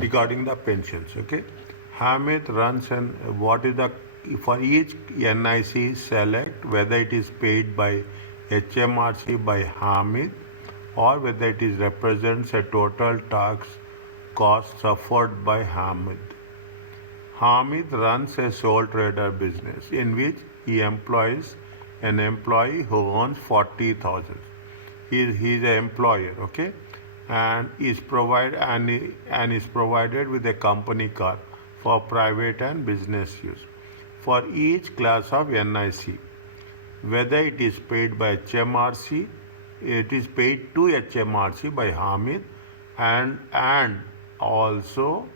regarding the pensions. Okay, Hamid runs and what is the for each NIC select whether it is paid by HMRC by Hamid or whether it is represents a total tax cost suffered by Hamid. Hamid runs a sole trader business in which he employs an employee who earns 40,000. He is an employer, okay, and is provided with a company car for private and business use. For each class of NIC, whether it is paid by HMRC, it is paid to HMRC by Hamid, and also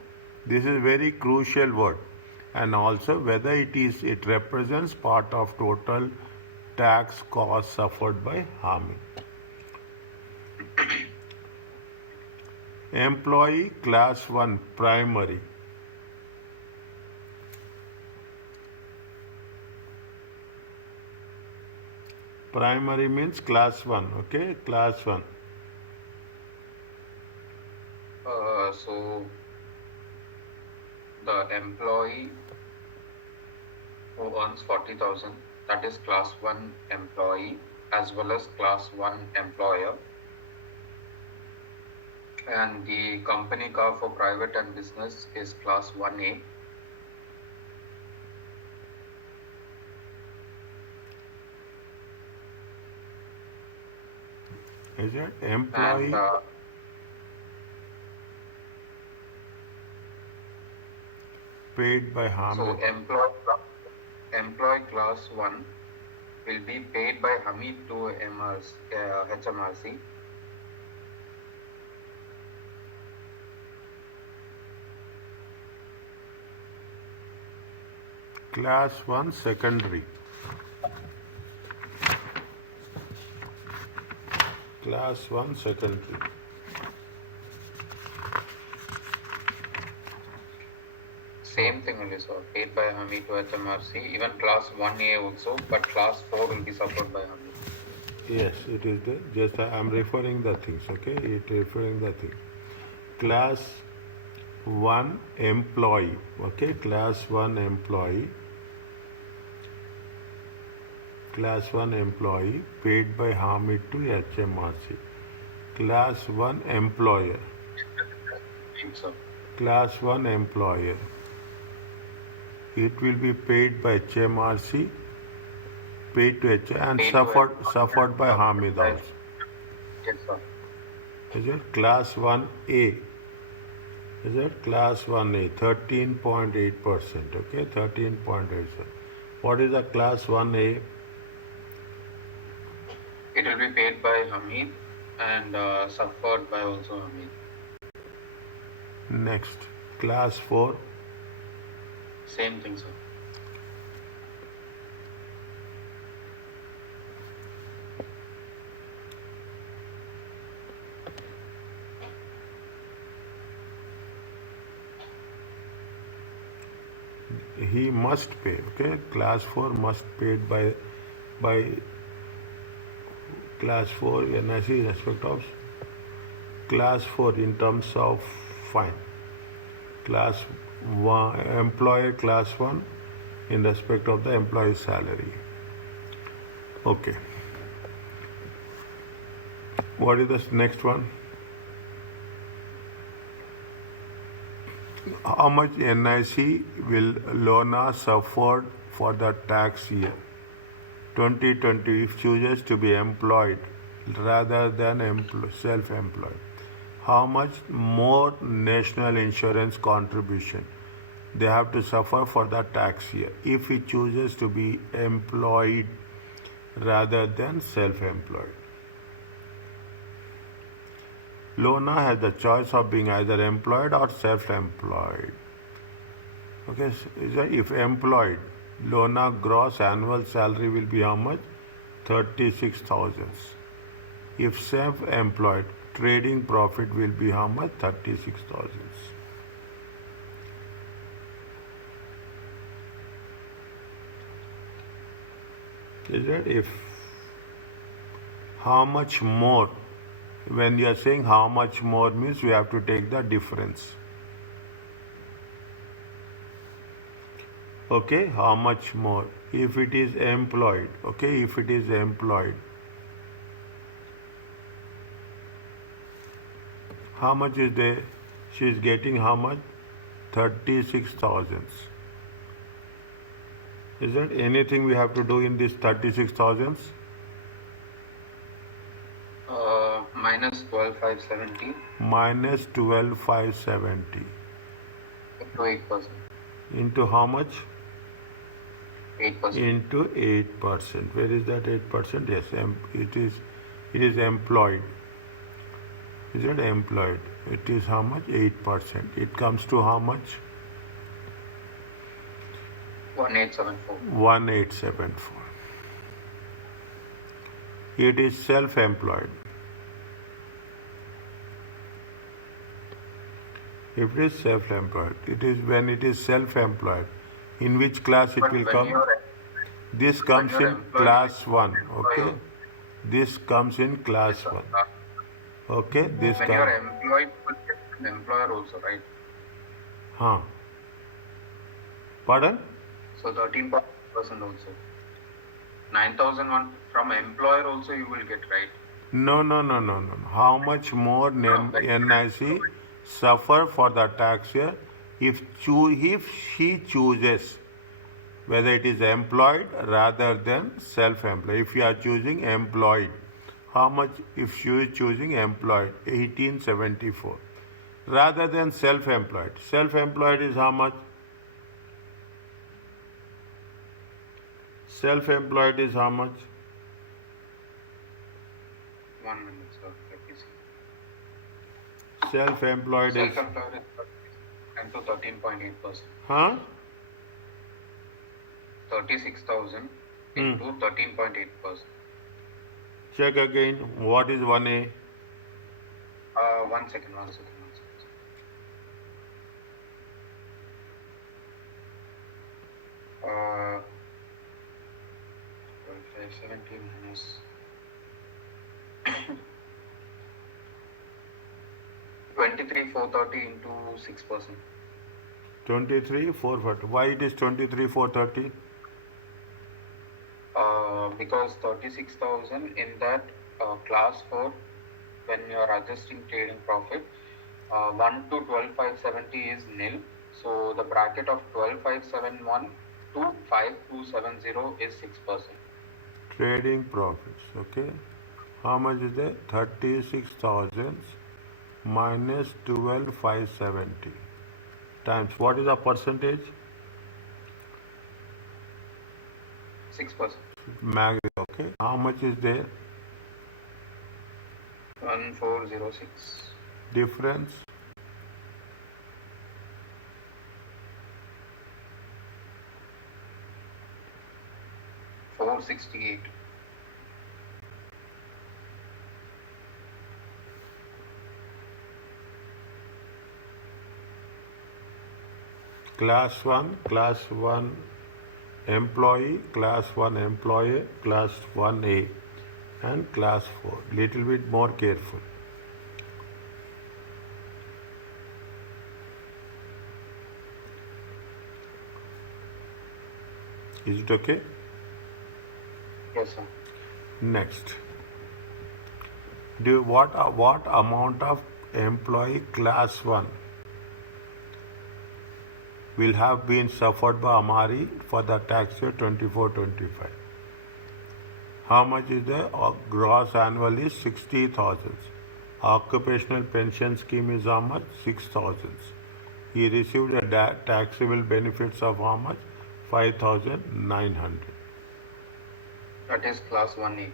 this is very crucial word, and also whether it represents part of total tax cost suffered by Hamid. Employee class 1 primary. Primary means class 1, okay, class 1. So the employee who earns 40,000, that is class 1 employee as well as class 1 employer, and the company car for private and business is class 1A. Is it employee? And, paid by Hamid. So employee class 1 will be paid by Hamid to HMRC. Class 1 secondary. Class 1 secondary. Same thing only, sir. Paid by Hamid to HMRC. Even class 1A also, but class 4 will be suffered by Hamid. Yes, it is there. Just I am referring the things, okay? It referring the thing. Class 1 employee, okay? Class 1 employee. Class 1 employee paid by Hamid to HMRC. Class 1 employer. Class 1 employer. It will be paid by HMRC, paid to HMRC and suffered by Hamid also. Yes, sir. Is it class 1A? Is it class 1A? 13.8%. Okay, 13.8%. What is the class 1A? It will be paid by Hamid and suffered by also Hamid. Next, class 4. Same thing, sir. He must pay, okay? Class 4 must paid by class 4 NIC in respect of class 4 in terms of fine. Class 1 employer class 1 in respect of the employee salary. Okay. What is the next one? How much NIC will Lona suffer for the tax year 2020 if chooses to be employed rather than self-employed? How much more national insurance contribution they have to suffer for the tax year if he chooses to be employed rather than self-employed? Lona has the choice of being either employed or self-employed. Okay, so if employed, Lona gross annual salary will be how much? 36,000. If self-employed, trading profit will be how much? 36,000. Is it? If how much more? When you are saying how much more means we have to take the difference. Okay, how much more? If it is employed, okay, if it is employed, how much is there? She is getting how much? 36,000. Is there anything we have to do in this 36,000? Minus 12,570 Minus 12,570 into 8%. into how much? 8%. Into 8%. Where is that 8%? Yes, it is employed. Is it employed? It is how much? 8%. It comes to how much? 1874. 1874. It is self-employed. If it is self-employed, it is when it is self-employed. In which class it But will when come? you're This comes in employed, class 1. Okay. employer. This comes in class 1. Okay. This When you're comes. employed, you will get an employer also, right? Huh. Pardon? So 13% also. 9,001 from employer also you will get, right? No. How much more NIC suffer for the tax year if she chooses whether it is employed rather than self-employed. If you are choosing employed, how much if she is choosing employed? 1874 rather than self-employed. Self-employed is how much? Self-employed is how much? 1 minute, sir. Let me see. Self-employed is Self-employed is 10 to 13.8%. huh? 36,000 into 13.8%. Check again. What is 1A? 1 second. Uh, 570 minus 23,430 into 6%. 23,430. Why it is 23,430? Because 36,000 in that class 4, when you are adjusting trading profit, 1 to 12,570 is nil. So the bracket of 12,571 to 5,270 is 6%. Trading profits. Okay. How much is there? 36,000 minus 12,570 times. What is the percentage? 6%. Mag. Okay. How much is there? 1406. Difference? $468. Class 1 employee, class 1 employee, class 1A and class 4. Little bit more careful. Is it okay? Yes, sir. Next. What amount of employee class 1 will have been suffered by Amari for the tax year 24-25? How much is the gross annual is 60,000. Occupational pension scheme is how much? 6,000. He received a taxable benefits of how much? 5,900. That is class 1A.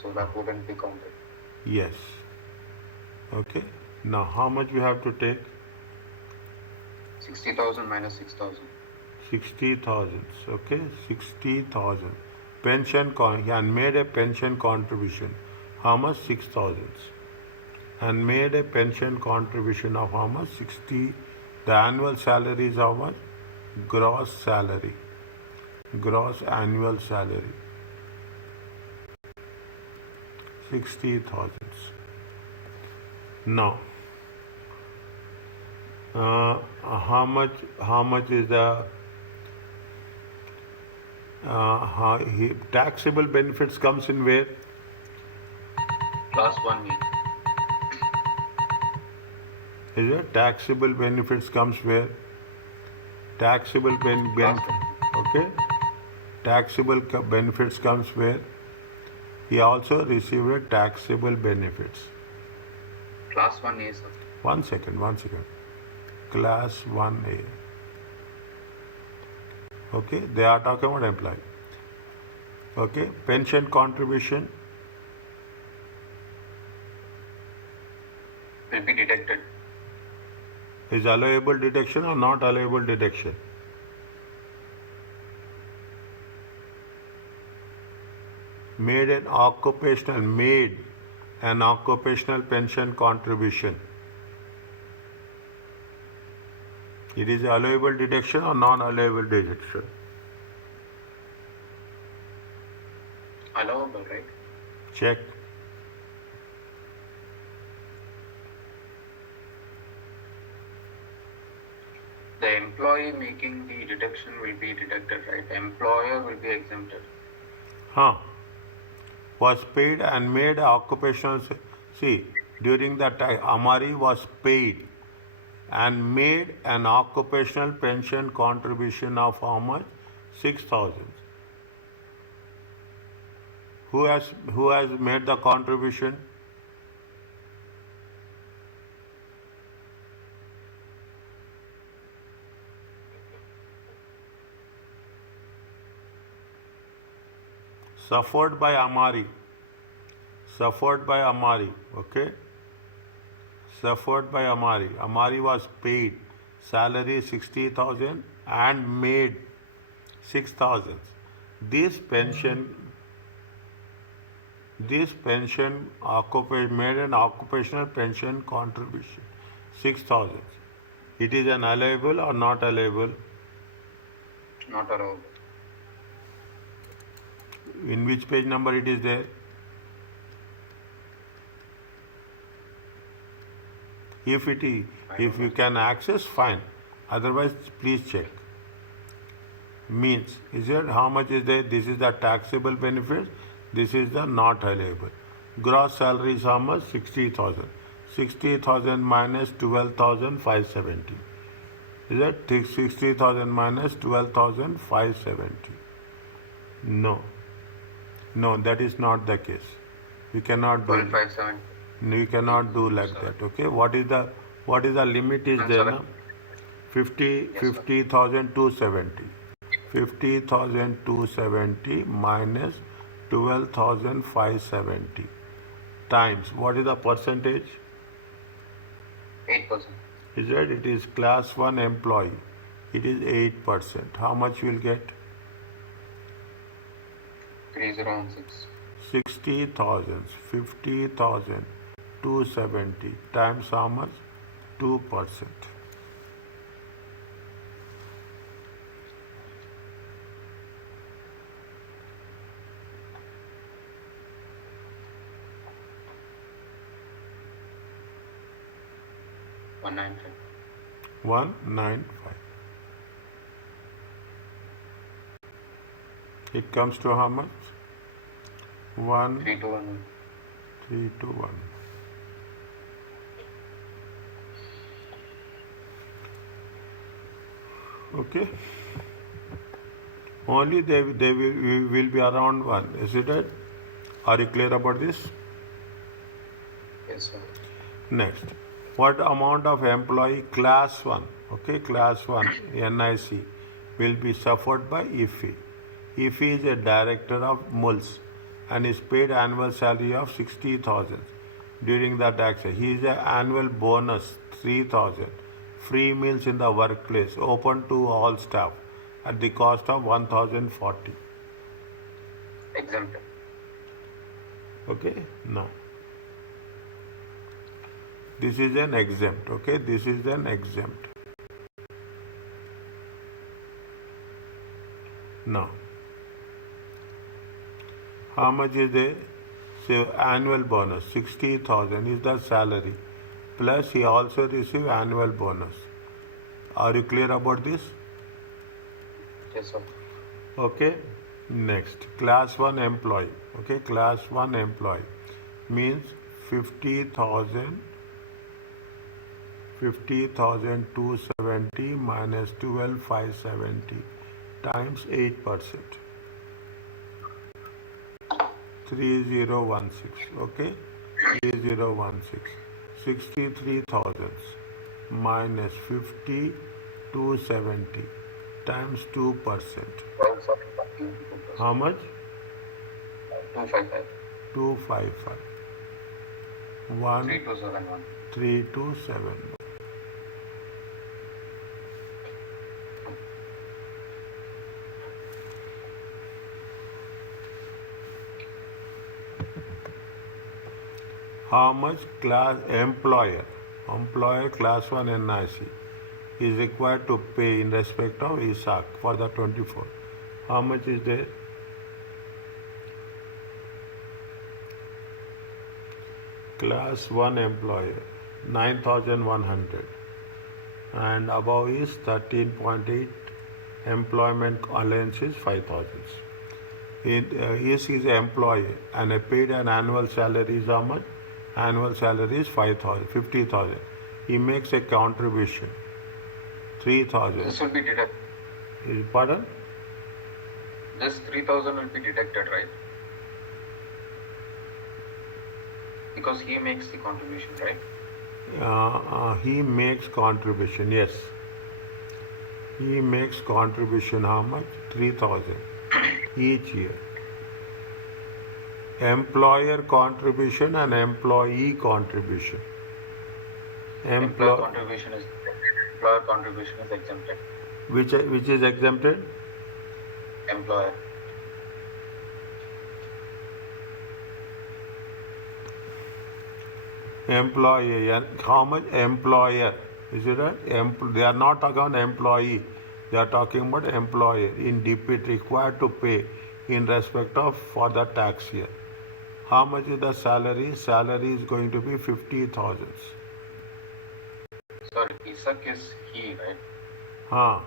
So that wouldn't be counted. Yes. Okay. Now how much we have to take? 60,000 minus 6,000. 60,000. Okay. 60,000. He had made a pension contribution. How much? 6,000. And made a pension contribution of how much? 60. The annual salary is how much? Gross salary. Gross annual salary. 60,000. Now, how much is the taxable benefits comes in where? Class 1A. Is it? Taxable benefits comes where? Taxable okay. Taxable benefits comes where? He also received taxable benefits. Class 1A, sir. One second. Class 1A. Okay, they are talking about employee. Okay, pension contribution Will be deducted. is allowable deduction or not allowable deduction? Made an occupational pension contribution. It is allowable deduction or non-allowable deduction? Allowable, right? Check. The employee making the deduction will be deducted, right? Employer will be exempted. Was paid and made occupational. See, during that time, Amari was paid and made an occupational pension contribution of how much? 6,000. Who has made the contribution? Suffered by Amari. Okay. Suffered by Amari. Amari was paid salary 60,000 and made 6,000. This pension made an occupational pension contribution 6,000. It is an allowable or not allowable? Not allowable. In which page number it is there? If you can access, fine. Otherwise, please check. Means, is it how much is there? This is the taxable benefit. This is the not allowable. Gross salary is how much? 60,000. 60,000 minus 12,570. Is that 60,000 minus 12,570? No, that is not the case. We cannot do. 12,570. You cannot do like that. Okay. What is the limit is there now? 50,270. 50,270 minus 12,570 times. What is the percentage? 8%. Is that it is class 1 employee. It is 8%. How much you will get? 3016. 60,000. 50,270 times how much? 2%. $195. It comes to how much? 321. Okay. Only they will be around 1. Is it right? Are you clear about this? Yes, sir. Next, what amount of employee class 1, okay, class 1 NIC will be suffered by IFE? IFE is a director of MULS and is paid annual salary of 60,000 during the tax year. He is an annual bonus 3,000. Free meals in the workplace open to all staff at the cost of 1,040. Exempted. Okay, now. This is an exempt, okay? This is an exempt. Now, how much is the annual bonus? 60,000 is the salary. Plus, he also receives annual bonus. Are you clear about this? Yes, sir. Okay. Next, class 1 employee. Okay, class 1 employee means 50,000, 50,270 minus 12,570 times 8%. 3016. Okay, 3016. 63,000 minus 50,270 times 2%. How much? 255. 255. 3271. 3271. How much class employer class 1 NIC is required to pay in respect of ACCA for the 24? How much is there? Class 1 employer 9,100 and above is 13.8, employment allowance is 5,000. He is employee and I paid an annual salary is how much? Annual salary is 5,000, 50,000. He makes a contribution 3,000. This will be deducted. Pardon? This 3,000 will be deducted, right? Because he makes the contribution, right? He makes contribution, yes. He makes contribution how much? 3,000 each year. Employer contribution and employee contribution. Employer contribution is exempted. Which is exempted? Employer. Employee. And how much? Employer. Is it right? They are not talking about employee. They are talking about employer in DPT required to pay in respect of for the tax year. How much is the salary? Salary is going to be 50,000. Sorry, Isaac is he, right? Huh.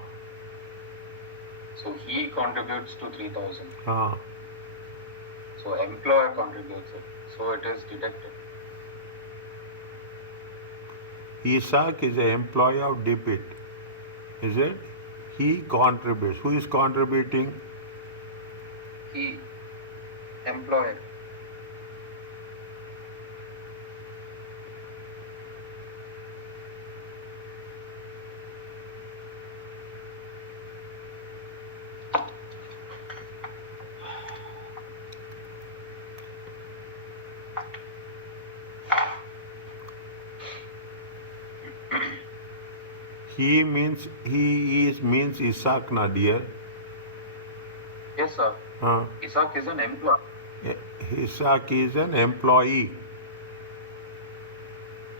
So he contributes to 3,000. Huh. So employer contributes it. So it is deducted. Isaac is an employee of DPT. Is it? He contributes. Who is contributing? He. Employer. He means Isaac, na dear. Yes, sir. Isaac is an employee. Isaac is an employee.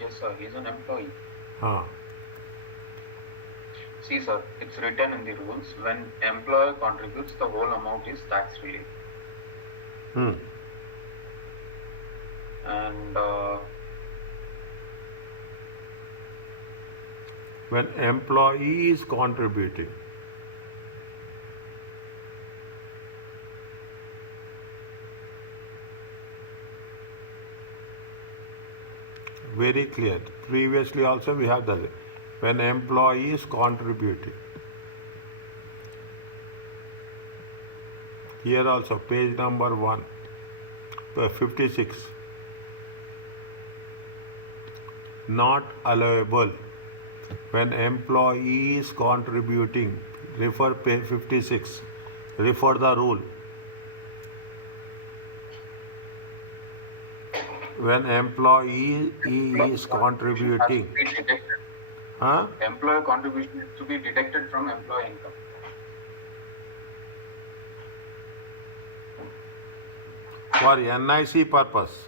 Yes, sir. He is an employee. Huh. See, sir, it's written in the rules. When employer contributes, the whole amount is tax relief. And when employee is contributing, very clear. Previously also we have that. When employee is contributing. Here also page number 1, 56. Not allowable. When employee is contributing, refer page 56. Refer the rule. When employee is contributing. Huh? Employer contribution is to be deducted from employee income. For NIC purpose.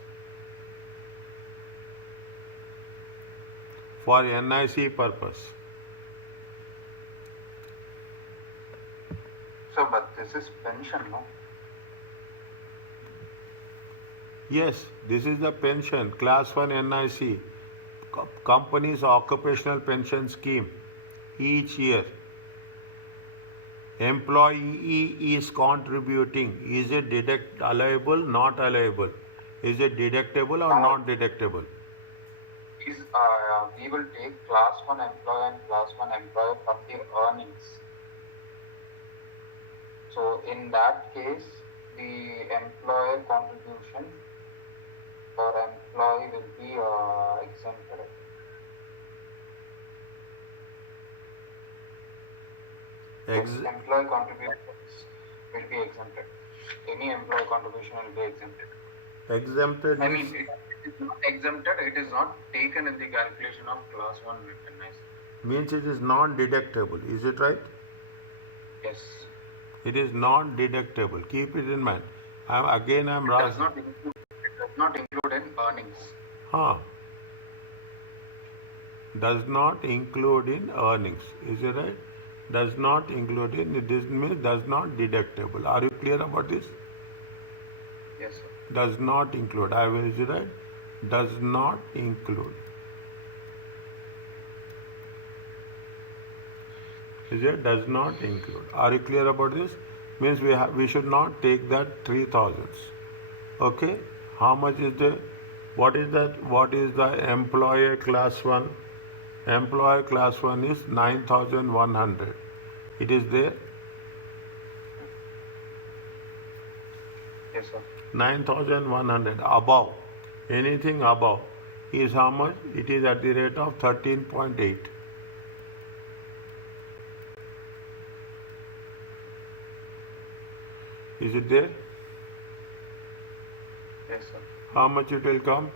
For NIC purpose. So, but this is pension, no? Yes, this is the pension, class 1 NIC, company's occupational pension scheme each year. Employee is contributing. Is it allowable, not allowable? Is it deductible or not deductible? We will take class 1 employee and class 1 employer from the earnings. So in that case, the employer contribution for employee will be exempted. Employee contributions will be exempted. Any employee contribution will be exempted. Exempted. I mean, it is not exempted. It is not taken in the calculation of class 1 NIC. Means it is non-deductible. Is it right? Yes. It is non-deductible. Keep it in mind. I'm It does not include in earnings. Does not include in earnings. Is it right? Does not include in. This means does not deductible. Are you clear about this? Yes, sir. Does not include. Is it right? Does not include. Is it? Does not include. Are you clear about this? Means we should not take that 3,000. Okay. How much is the? What is that? What is the employer class 1? Employer class 1 is 9,100. It is there? Yes, sir. 9,100. Above. Anything above is how much? It is at the rate of 13.8. Is it there? Yes, sir. How much it will come?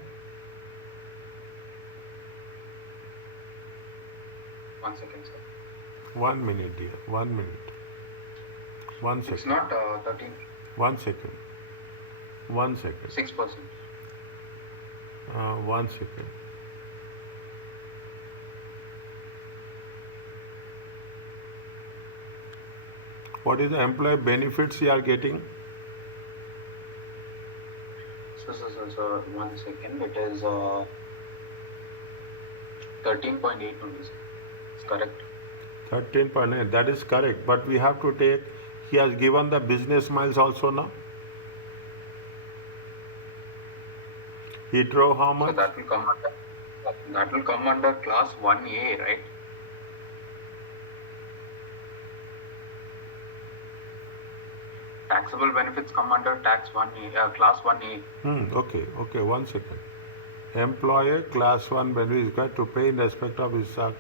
1 second, sir. 1 minute, dear. 1 minute. 1 second. It's not 13. 1 second. 1 second. 6%. 1 second. What is the employee benefits you are getting? So, 1 second. It is 13.8 only, sir. It's correct. 13.8. That is correct. But we have to take, he has given the business miles also now. He drove how much? So that will come under class 1A, right? Taxable benefits come under class 1A. Okay. 1 second. Employer class 1 benefit is got to pay in respect of his salary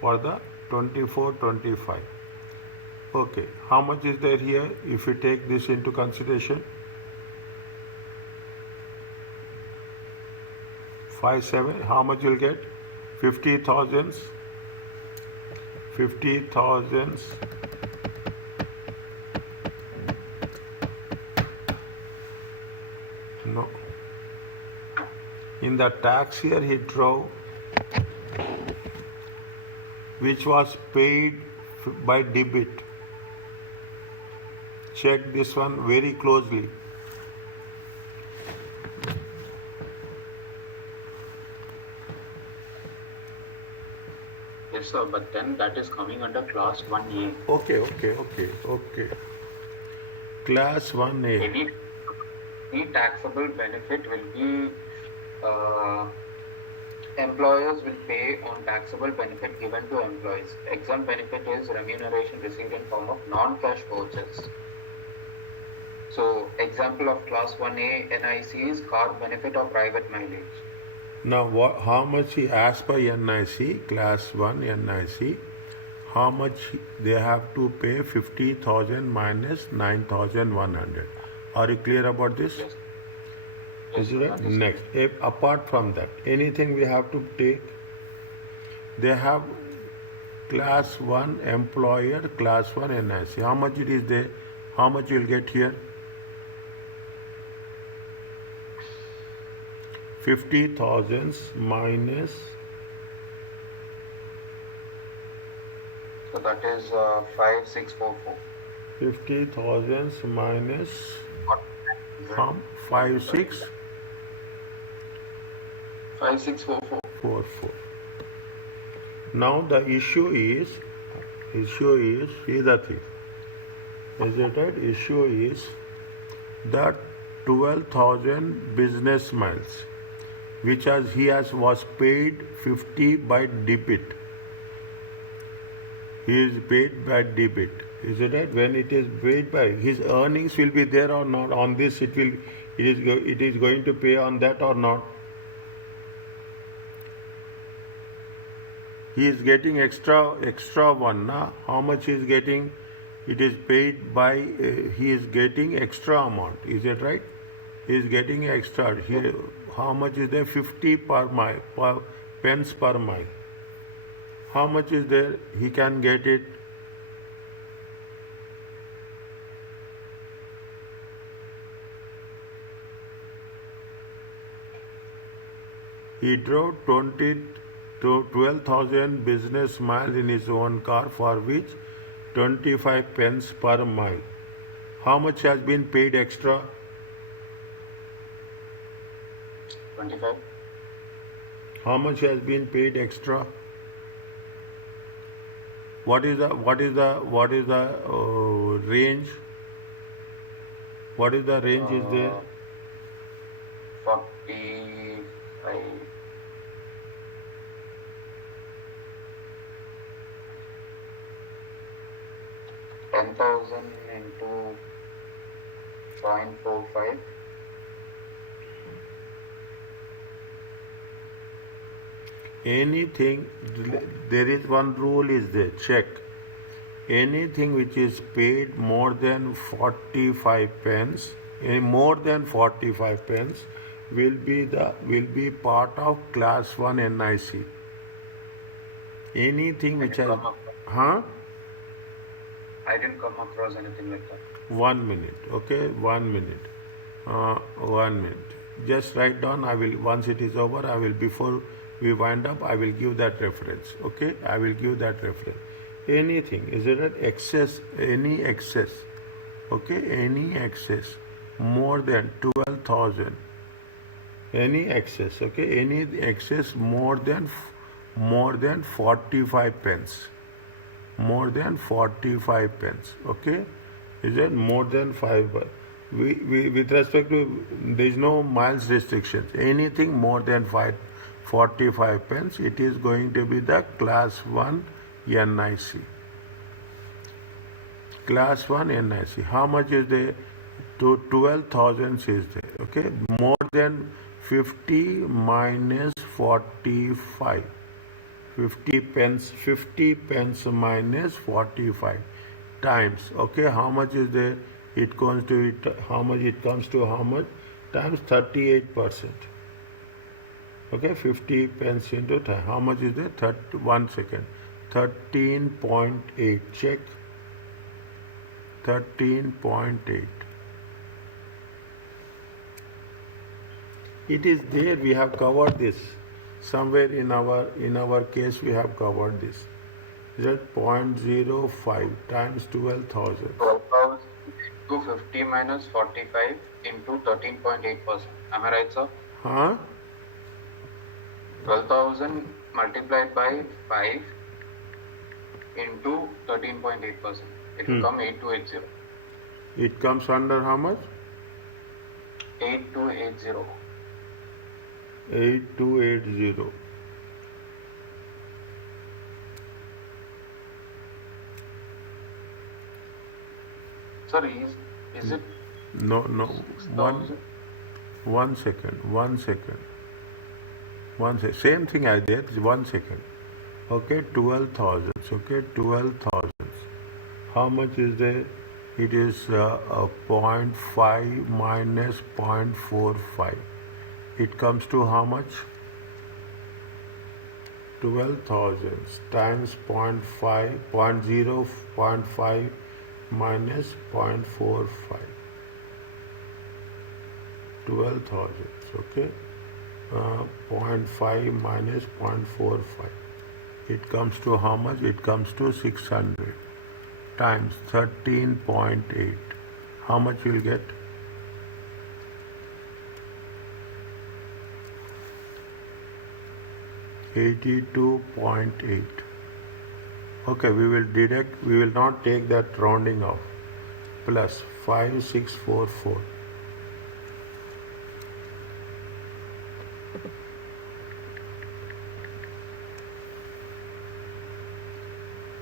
for the 24-25. Okay. How much is there here if you take this into consideration? 5,700. How much you'll get? 50,000. 50,000. No. In the tax year he drove, which was paid by debit. Check this one very closely. Yes, sir, but then that is coming under class 1A. Okay. Class 1A. Any taxable benefit will be employers will pay on taxable benefit given to employees. Exempt benefit is remuneration received in form of non-cash vouchers. So, example of class 1A NIC is car benefit or private mileage. Now, how much he asked by NIC, class 1 NIC, how much they have to pay? 50,000 minus 9,100. Are you clear about this? Yes. Is it right? Next, apart from that, anything we have to take? They have class 1 employer, class 1 NIC. How much it is there? How much you will get here? 50,000 minus. So that is 5644. 50,000 minus 5644. 44. Now the issue is, see the thing. Is it right? Issue is that 12,000 business miles, which was paid 50 by debit. He is paid by debit. Is it right? When it is paid by, his earnings will be there or not. On this, it is going to pay on that or not. He is getting extra one. Na? How much he is getting? It is paid by. He is getting extra amount. Is it right? He is getting extra. How much is there? 50 per mile, pence per mile. How much is there? He can get it. He drove 12,000 business miles in his own car, for which 25 pence per mile. How much has been paid extra? 25. How much has been paid extra? What is the range? What is the range is there? 45. 10,000 into 0.45. Anything, there is one rule is there, check. Anything which is paid more than 45 pence, more than 45 pence will be part of class 1 NIC. Anything which has, I didn't come across anything like that. 1 minute, okay, 1 minute. 1 minute. Just write down. Once it is over, before we wind up, I will give that reference. Okay, I will give that reference. Anything, is it an excess? Any excess, okay, any excess more than 12,000. Any excess, okay, any excess more than 45 pence. More than 45 pence, okay? Is it more than 5? We with respect to, there is no miles restrictions. Anything more than 45 pence, it is going to be the class 1 NIC. Class 1 NIC. How much is there? To 12,000 is there, okay? More than 50 minus 45. 50 pence minus 45 times, okay, how much is there? It comes to how much? Times 38%. Okay, 50 pence into time. How much is there? 1 second. 13.8. Check. 13.8. It is there. We have covered this. Somewhere in our case we have covered this. Is 0.05 times 12,000. 12,000 into 50 minus 45 into 13.8%. Am I right, sir? 12,000 multiplied by 5 into 13.8%. It will come 8280. It comes under how much? 8280. 8280. Sir, is it? No. 1 second. 1 second. Same thing I did. 1 second. Okay, 12,000. Okay, 12,000. How much is there? It is 0.5 minus 0.45. It comes to how much? 12,000 times 0.5 minus 0.45. 12,000. Okay. 0.5 minus 0.45. It comes to how much? It comes to 600 times 13.8. How much you will get? $82.8. Okay, we will not take that rounding off. plus 5644.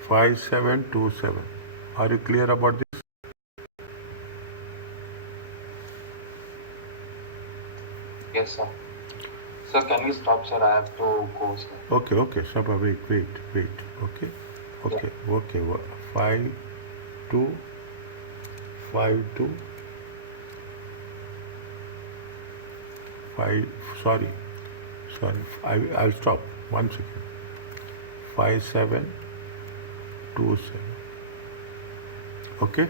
5727. Are you clear about this? Yes, sir. Sir, can we stop, sir? I have to go, sir. Okay, Sabha, wait. Okay. Yeah. 5 2 5 2 5. Sorry. I'll stop. 1 second. 5727. Okay.